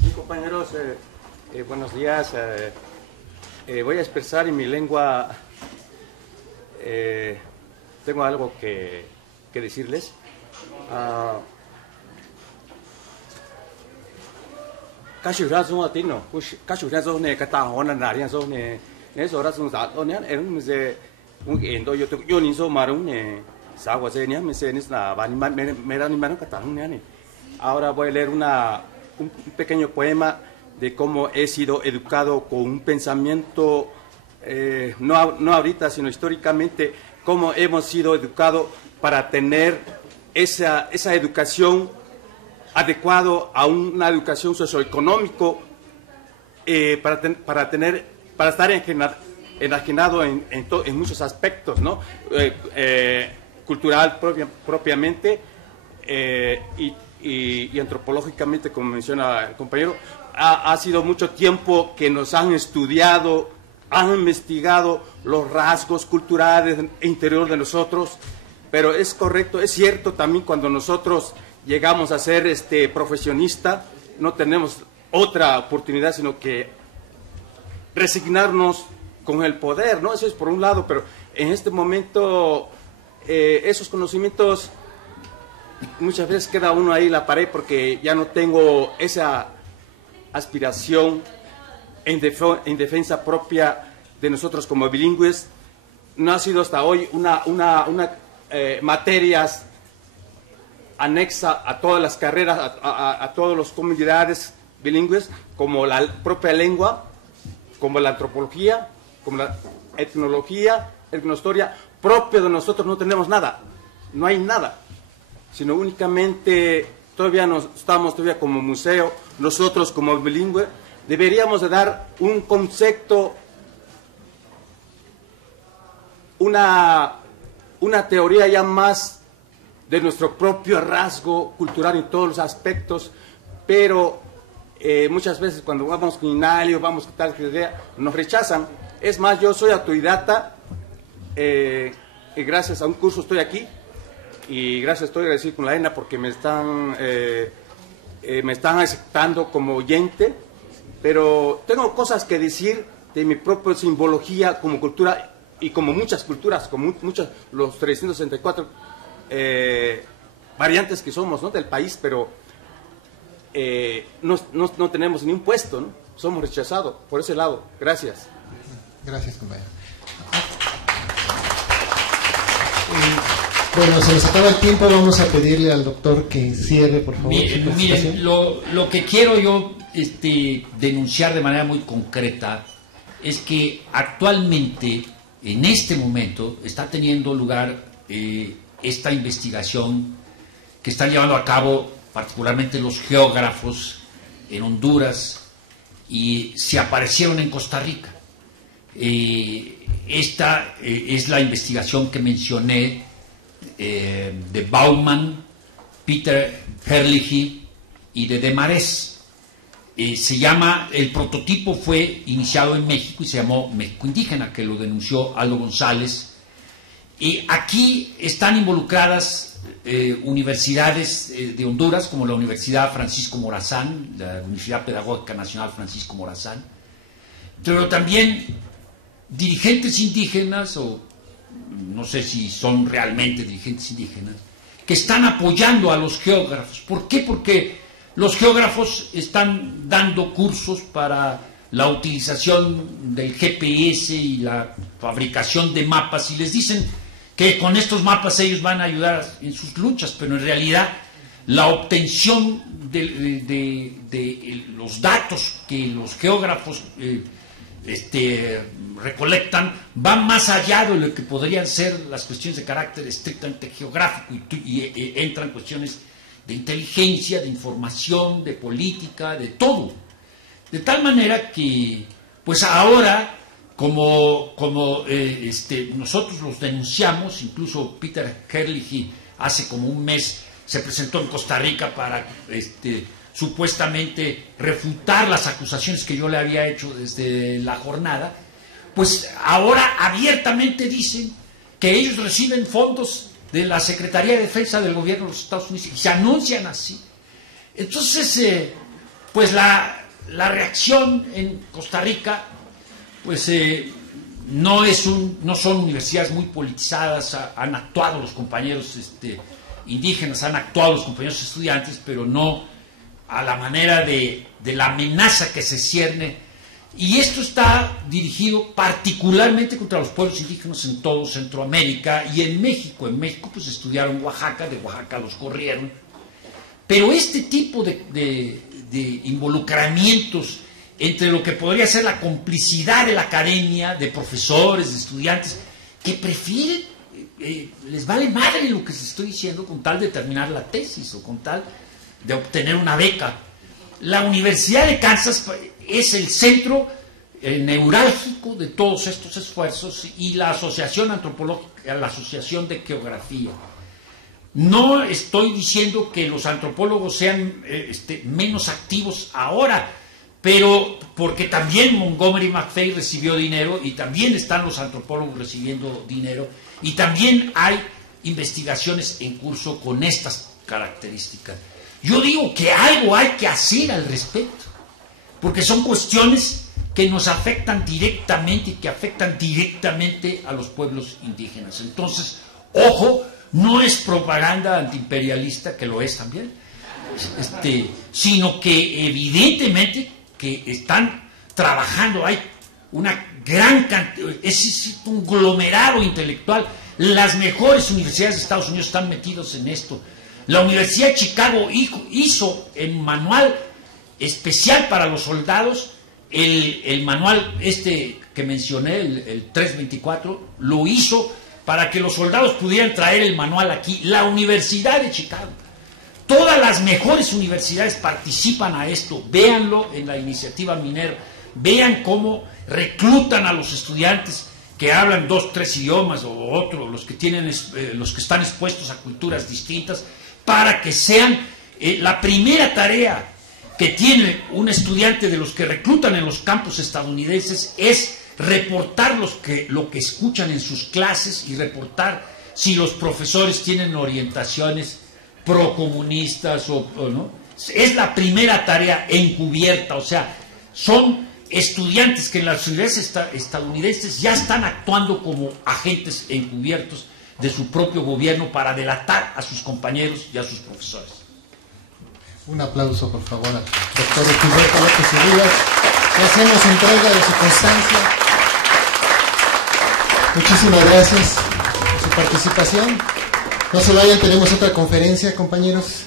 Sí, compañeros, buenos días. Voy a expresar en mi lengua, tengo algo que decirles. Ahora voy a leer un pequeño poema de cómo he sido educado con un pensamiento, no ahorita, sino históricamente, cómo hemos sido educados para tener esa educación adecuada a una educación socioeconómico, para estar enajenado en muchos aspectos, ¿no? Cultural propiamente, y antropológicamente, como menciona el compañero. Ha sido mucho tiempo que nos han estudiado, han investigado los rasgos culturales e interior de nosotros, pero es correcto, es cierto también cuando nosotros llegamos a ser profesionista, no tenemos otra oportunidad sino que resignarnos con el poder, ¿no? Eso es por un lado, pero en este momento esos conocimientos muchas veces queda uno ahí en la pared porque ya no tengo esa aspiración en defensa propia de nosotros como bilingües. No ha sido hasta hoy una materias anexa a todas las carreras, a todas las comunidades bilingües, como la propia lengua, como la antropología, como la etnología, etnohistoria. Propio de nosotros no tenemos nada, no hay nada, sino únicamente todavía estamos como museo. Nosotros como bilingüe deberíamos de dar un concepto, una teoría ya más de nuestro propio rasgo cultural en todos los aspectos, pero muchas veces cuando vamos con Inalio, vamos con tal idea, nos rechazan. Es más, yo soy autodidacta, y gracias a un curso estoy aquí, y gracias, estoy agradecido con la ENA porque me están aceptando como oyente, pero tengo cosas que decir de mi propia simbología como cultura, y como muchas culturas, como muchos, los 364 variantes que somos, ¿no?, del país, pero no tenemos ni un puesto, ¿no? Somos rechazados por ese lado. Gracias. Gracias, compañero. Bueno, se nos acaba el tiempo, vamos a pedirle al doctor que cierre, por favor. Miren, lo que quiero yo denunciar de manera muy concreta es que actualmente, en este momento, está teniendo lugar esta investigación que están llevando a cabo particularmente los geógrafos en Honduras y se aparecieron en Costa Rica. Esta es la investigación que mencioné de Baumann, Peter Herlihy y de Demarest. El prototipo fue iniciado en México y se llamó México Indígena, que lo denunció Aldo González. Y aquí están involucradas universidades de Honduras, como la Universidad Francisco Morazán, la Universidad Pedagógica Nacional Francisco Morazán, pero también dirigentes indígenas, o no sé si son realmente dirigentes indígenas, que están apoyando a los geógrafos. ¿Por qué? Porque los geógrafos están dando cursos para la utilización del GPS y la fabricación de mapas, y les dicen que con estos mapas ellos van a ayudar en sus luchas, pero en realidad la obtención de los datos que los geógrafos recolectan va más allá de lo que podrían ser las cuestiones de carácter estrictamente geográfico, y entran cuestiones de inteligencia, de información, de política, de todo. De tal manera que, pues ahora, como nosotros los denunciamos, incluso Peter Herlihy hace como un mes se presentó en Costa Rica para supuestamente refutar las acusaciones que yo le había hecho desde la jornada, pues ahora abiertamente dicen que ellos reciben fondos de la Secretaría de Defensa del Gobierno de los Estados Unidos y se anuncian así. Entonces, pues la reacción en Costa Rica, pues no son universidades muy politizadas. Han actuado los compañeros indígenas, han actuado los compañeros estudiantes, pero no a la manera de la amenaza que se cierne. Y esto está dirigido particularmente contra los pueblos indígenas en todo Centroamérica y en México. En México pues estudiaron Oaxaca, de Oaxaca los corrieron. Pero este tipo de involucramientos entre lo que podría ser la complicidad de la academia, de profesores, de estudiantes, que prefieren, les vale madre lo que se estoy diciendo con tal de terminar la tesis o con tal de obtener una beca. La Universidad de Kansas es el centro neurálgico de todos estos esfuerzos, y la Asociación Antropológica, la Asociación de Geografía. No estoy diciendo que los antropólogos sean menos activos ahora, pero porque también Montgomery McFay recibió dinero y también están los antropólogos recibiendo dinero y también hay investigaciones en curso con estas característica. Yo digo que algo hay que hacer al respecto, porque son cuestiones que nos afectan directamente y que afectan directamente a los pueblos indígenas. Entonces, ojo, no es propaganda antiimperialista, que lo es también, sino que evidentemente que están trabajando, hay una gran cantidad, es un conglomerado intelectual. Las mejores universidades de Estados Unidos están metidos en esto. La Universidad de Chicago hizo el manual especial para los soldados, el manual que mencioné, el 324, lo hizo para que los soldados pudieran traer el manual aquí. La Universidad de Chicago. Todas las mejores universidades participan a esto. Véanlo en la iniciativa Minerva. Vean cómo reclutan a los estudiantes que hablan 2, 3 idiomas o otro, los que están expuestos a culturas distintas, para que sean la primera tarea que tiene un estudiante de los que reclutan en los campos estadounidenses es reportar lo que escuchan en sus clases y reportar si los profesores tienen orientaciones procomunistas o no. Es la primera tarea encubierta, o sea, son estudiantes que en las universidades estadounidenses ya están actuando como agentes encubiertos de su propio gobierno para delatar a sus compañeros y a sus profesores. Un aplauso, por favor, al doctor Gilberto López Elías. Le hacemos entrega de su constancia. Muchísimas gracias por su participación. No se vayan, tenemos otra conferencia, compañeros.